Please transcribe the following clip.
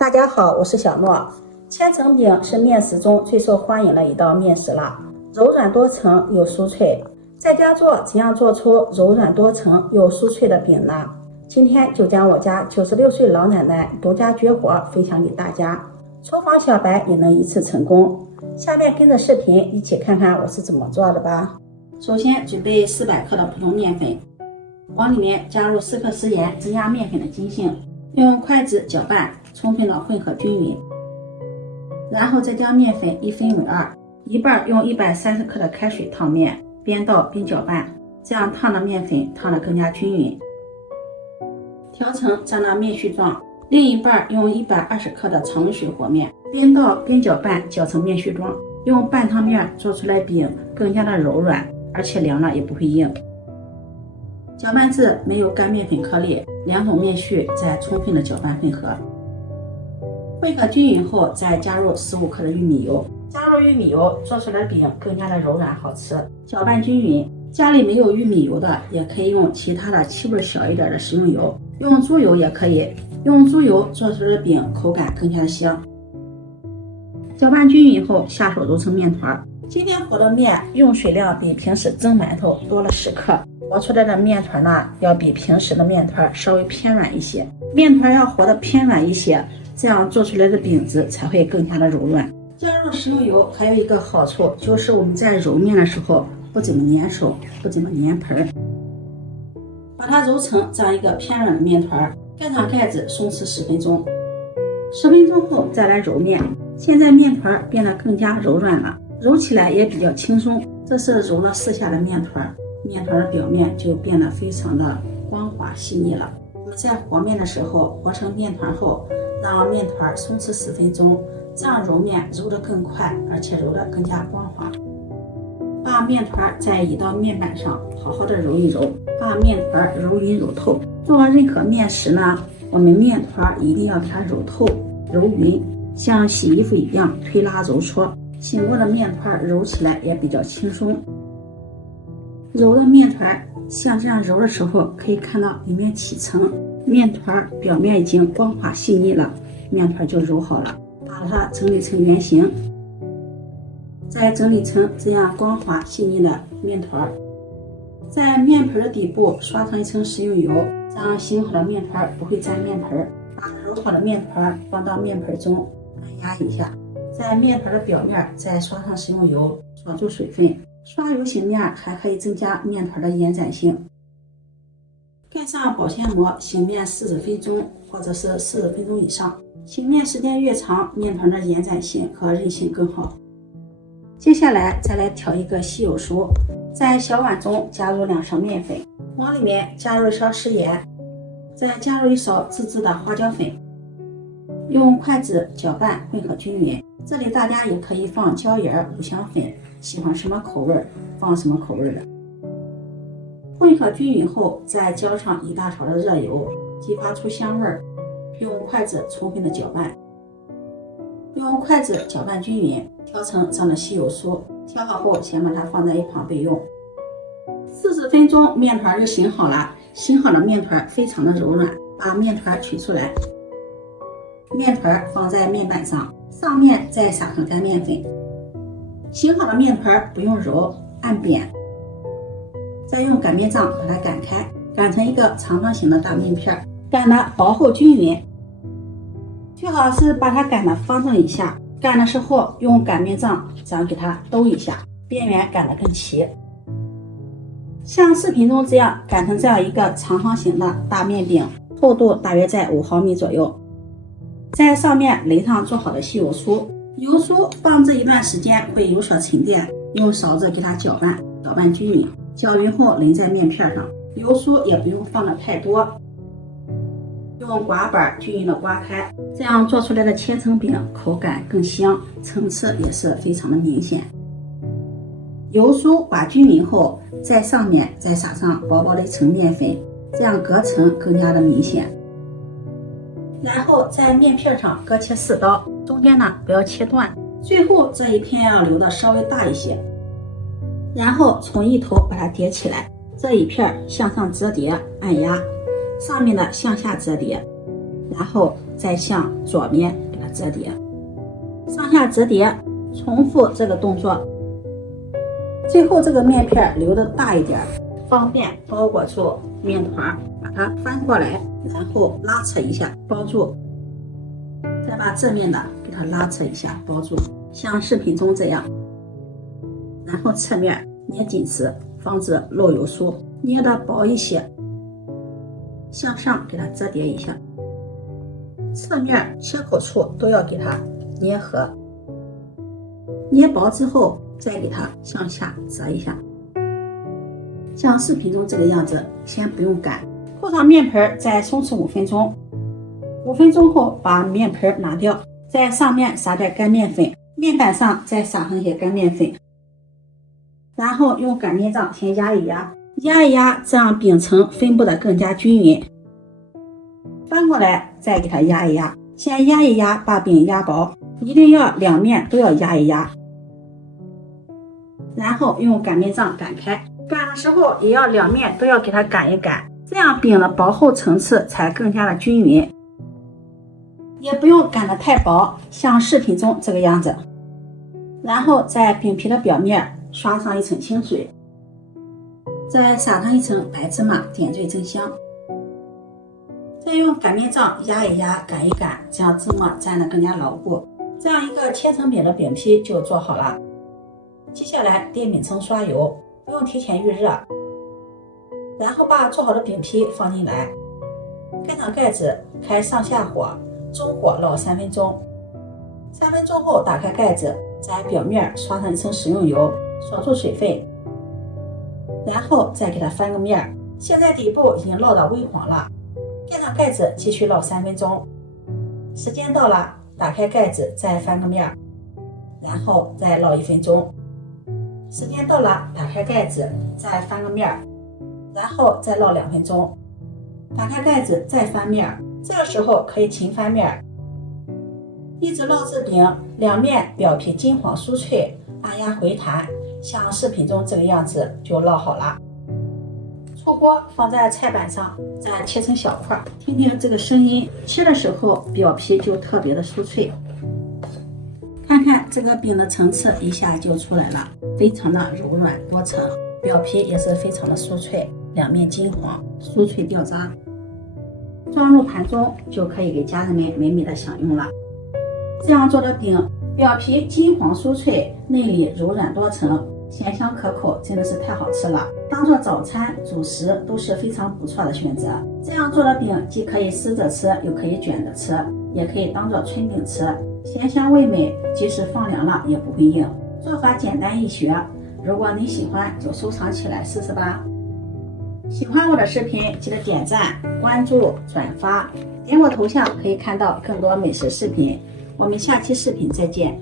大家好，我是小诺。千层饼是面食中最受欢迎的一道面食了，柔软多层又酥脆。在家做怎样做出柔软多层又酥脆的饼呢？今天就将我家96岁老奶奶独家绝活分享给大家，厨房小白也能一次成功。下面跟着视频一起看看我是怎么做的吧。首先准备400克的普通面粉，往里面加入4克食盐，增加面粉的筋性，用筷子搅拌，充分的混合均匀。然后再将面粉1分为2，一半用130克的开水烫面，边倒边搅拌，这样烫的面粉烫得更加均匀，调成这样面絮状。另一半用120克的常温水和面，边倒边搅拌，搅成面絮状。用半汤面做出来饼更加的柔软，而且凉了也不会硬。搅拌至没有干面粉颗粒，两种面絮再充分的搅拌混合。混合均匀后，再加入15克的玉米油。加入玉米油，做出来的饼更加的柔软好吃。搅拌均匀。家里没有玉米油的，也可以用其他的气味小一点的食用油，用猪油也可以。用猪油做出来的饼口感更加的香。搅拌均匀后，下手揉成面团。今天和的面用水量比平时蒸馒头多了10克，和出来的面团呢，要比平时的面团稍微偏软一些。面团要和的偏软一些，这样做出来的饼子才会更加的柔软。加入食用油还有一个好处，就是我们在揉面的时候不怎么粘手，不怎么粘盆。把它揉成这样一个偏软的面团，盖上盖子松弛10分钟。10分钟后再来揉面，现在面团变得更加柔软了，揉起来也比较轻松。这是揉了4下的面团，面团的表面就变得非常的光滑细腻了。我们在和面的时候，和成面团后，让面团松弛10分钟，这样揉面揉得更快，而且揉得更加光滑。把面团在一道面板上好好的揉一揉，把面团揉匀揉透。做任何面食呢，我们面团一定要给它揉透揉匀，像洗衣服一样推拉揉搓。醒过的面团揉起来也比较轻松。揉的面团像这样揉的时候，可以看到里面起层，面团表面已经光滑细腻了，面团就揉好了。把它整理成圆形，再整理成这样光滑细腻的面团。在面盆的底部刷上一层食用油，这样醒好的面团不会粘面盆。把揉好的面团放到面盆中，按压一下，在面团的表面再刷上食用油，锁住水分。刷油醒面还可以增加面团的延展性。盖上保鲜膜，醒面40分钟，或者是40分钟以上。醒面时间越长，面团的延展性和韧性更好。接下来再来调一个稀有酥，在小碗中加入2勺面粉，往里面加入1勺食盐，再加入1勺自制的花椒粉，用筷子搅拌混合均匀。这里大家也可以放椒盐、五香粉，喜欢什么口味放什么口味的。混合均匀后，再浇上1大勺的热油，激发出香味儿。用筷子充分的搅拌，用筷子搅拌均匀，调成这样的稀有酥。调好后，先把它放在一旁备用。40分钟，面团就醒好了。醒好的面团非常的柔软，把面团取出来，面团放在面板上，上面再撒上干面粉。醒好的面团不用揉，按扁，再用擀面杖把它擀开，擀成一个长方形的大面片，擀得薄厚均匀。最好是把它擀得方正一下，擀的时候用擀面杖这样给它兜一下，边缘擀得更齐。像视频中这样擀成这样一个长方形的大面饼，厚度大约在5毫米左右。在上面淋上做好的稀有酥，油酥放置一段时间会有所沉淀，用勺子给它搅拌，搅拌均匀。搅匀后淋在面片上，油酥也不用放的太多。用刮板均匀的刮开，这样做出来的千层饼口感更香，层次也是非常的明显。油酥刮均匀后，在上面再撒上薄薄的一层面粉，这样隔层更加的明显。然后在面片上各切4刀，中间呢不要切断，最后这一片要留的稍微大一些。然后从一头把它叠起来，这一片向上折叠，按压，上面的向下折叠，然后再向左面给它折叠，上下折叠，重复这个动作。最后这个面片留的大一点，方便包裹住面团，把它翻过来，然后拉扯一下包住，再把正面的给它拉扯一下包住，像视频中这样。然后侧面捏紧实，防止漏油酥，捏的薄一些，向上给它折叠一下，侧面切口处都要给它捏合，捏薄之后再给它向下折一下，像视频中这个样子。先不用擀，和上面盆，再松弛5分钟。5分钟后把面盆拿掉，在上面撒点干面粉，面板上再撒上一些干面粉，然后用擀面杖先压一压，压一压，这样饼层分布的更加均匀。翻过来再给它压一压，先压一压，把饼压薄，一定要两面都要压一压，然后用擀面杖擀开。擀的时候也要两面都要给它擀一擀，这样饼的薄厚层次才更加的均匀。也不用擀得太薄，像视频中这个样子。然后在饼皮的表面刷上一层清水，再撒上一层白芝麻，点缀增香。再用擀面杖压一压，擀一擀，这样芝麻粘得更加牢固。这样一个千层饼的饼皮就做好了。接下来垫饼层刷油，不用提前预热，然后把做好的饼皮放进来，盖上盖子，开上下火，中火烙3分钟。3分钟后打开盖子，在表面刷上一层食用油，锁住水分，然后再给它翻个面。现在底部已经烙到微黄了，盖上盖子继续烙3分钟。时间到了，打开盖子再翻个面，然后再烙1分钟。时间到了，打开盖子再翻个面，然后再烙2分钟。打开盖子再翻面，这个时候可以勤翻面，一直烙至饼两面表皮金黄酥脆，按压回弹，像视频中这个样子就烙好了。出锅放在菜板上，再切成小块，听听这个声音，切的时候表皮就特别的酥脆。看看这个饼的层次一下就出来了，非常的柔软多层，表皮也是非常的酥脆，两面金黄，酥脆掉渣。装入盘中就可以给家人们美美的享用了。这样做的饼，表皮金黄酥脆，内里柔软多层，咸香可口，真的是太好吃了。当做早餐、主食都是非常不错的选择。这样做的饼既可以湿着吃，又可以卷着吃，也可以当做春饼吃，咸香味美，即使放凉了也不会硬。做法简单易学，如果你喜欢就收藏起来试试吧。喜欢我的视频记得点赞、关注、转发，点我头像可以看到更多美食视频。我们下期视频再见。